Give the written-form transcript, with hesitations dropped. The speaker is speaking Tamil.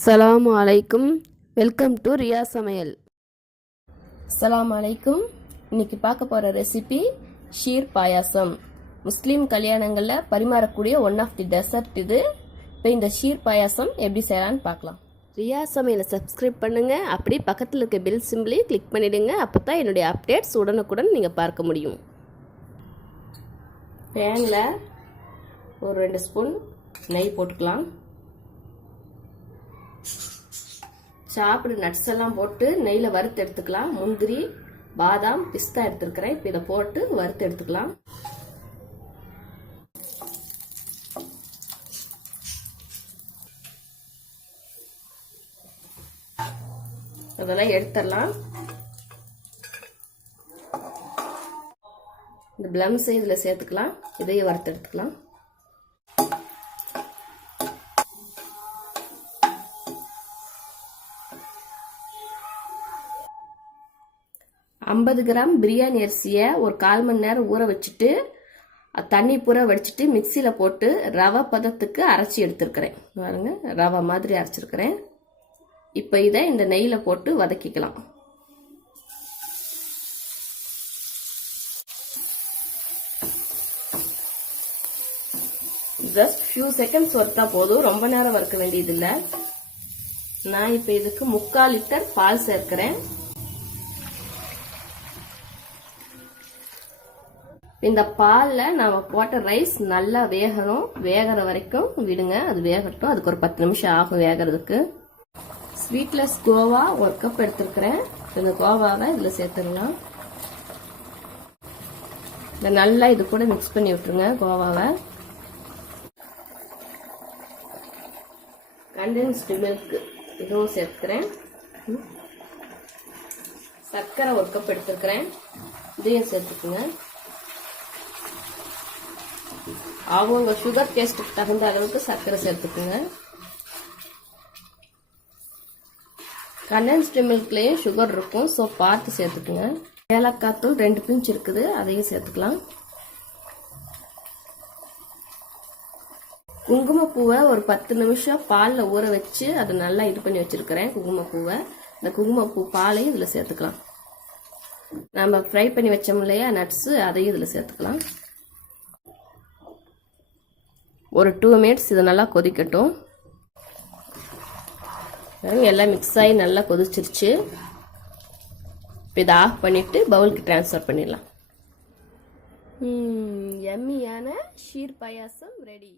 அஸ்ஸலாமு அலைக்கும். வெல்கம் டு ரியா சமையல். அஸ்ஸலாமு அலைக்கும். இன்னைக்கு பார்க்க போகிற ரெசிபி ஷீர் பாயாசம். முஸ்லீம் கல்யாணங்களில் பரிமாறக்கூடிய ஒன் ஆஃப் தி டெசர்ட் இது. இப்போ இந்த ஷீர் பாயாசம் எப்படி செய்யலான்னு பார்க்கலாம். ரியா சமையலை சப்ஸ்கிரைப் பண்ணுங்கள். அப்படி பக்கத்தில் இருக்க பெல் சிம்பிளையும் கிளிக் பண்ணிவிடுங்க. அப்போ தான் என்னுடைய அப்டேட்ஸ் உடனுக்குடன் நீங்கள் பார்க்க முடியும். பேனில் ஒரு 2 ஸ்பூன் நெய் போட்டுக்கலாம். சாப்பிடு நட்ஸ் எல்லாம் போட்டு நெய்யில் வறுத்து எடுத்துக்கலாம். முந்திரி, பாதாம், பிஸ்தா எடுத்துருக்கிறேன். இப்போ இதை போட்டு வறுத்து எடுத்துக்கலாம். அதெல்லாம் எடுத்துடலாம். இந்த பிளம்ஸை இதில் சேர்த்துக்கலாம். இதையும் வறுத்து எடுத்துக்கலாம். ஐம்பது கிராம் பிரியாணி அரிசியை ஒரு 1/4 மணி நேரம் ஊற வச்சுட்டு தண்ணி பூரா வடிச்சிட்டு மிக்சியில் போட்டு ரவை பதத்துக்கு அரைச்சி எடுத்துருக்கிறேன். பாருங்க, ரவை மாதிரி அரைச்சிருக்கிறேன். இப்போ இதை இந்த நெய்யில் போட்டு வதக்கிக்கலாம். ஜஸ்ட் ஃபியூ செகண்ட்ஸ் வறுத்தா போதும், ரொம்ப நேரம் வறுக்க வேண்டியதில்லை. நான் இப்போ இதுக்கு 3/4 லிட்டர் பால் சேர்க்கிறேன். இந்த பாலில் நம்ம போட்ட ரைஸ் நல்லா வேகணும். வேகிற வரைக்கும் விடுங்க, அது வேகட்டும். அதுக்கு ஒரு 10 நிமிஷம் ஆகும் வேகிறதுக்கு. ஸ்வீட்லெஸ் கோவா 1 கப் எடுத்துருக்கிறேன். இந்த கோவாவை இதில் சேர்த்துடலாம். இதை நல்லா இது கூட மிக்ஸ் பண்ணி விட்டுருங்க கோவாவை. கண்டென்ஸ்டு மில்க் இதுவும் சேர்த்துக்கிறேன். சர்க்கரை 1 கப் எடுத்துருக்கிறேன். இதையும் சேர்த்துக்குங்க. அவங்க சுகர் டேஸ்ட்டுக்கு தகுந்த அளவுக்கு சர்க்கரை சேர்த்துக்குங்க. கண்டென்ஸ்டு மில்க்லேயும் சுகர் இருக்கும், ஸோ பார்த்து சேர்த்துக்குங்க. ஏலக்காய் தூள் 2 பிஞ்ச் இருக்குது, அதையும் சேர்த்துக்கலாம். குங்குமப்பூவை ஒரு 10 நிமிஷம் பாலில் ஊற வச்சு அதை நல்லா இது பண்ணி வச்சிருக்கிறேன். குங்குமப்பூவை, இந்த குங்குமப்பூ பாலையும் இதில் சேர்த்துக்கலாம். நம்ம ஃப்ரை பண்ணி வச்சோம் இல்லையா நட்ஸு, அதையும் இதில் சேர்த்துக்கலாம். ஒரு 2 மினிட்ஸ் இது நல்லா கொதிக்கட்டும். எல்லாம் மிக்ஸ் ஆகி நல்லா கொதிச்சிருச்சு. இப்போ இதை ஆஃப் பண்ணிவிட்டு பவுலுக்கு ட்ரான்ஸ்ஃபர் பண்ணிடலாம். எம்மியான ஷீர் பாயாசம் ரெடி.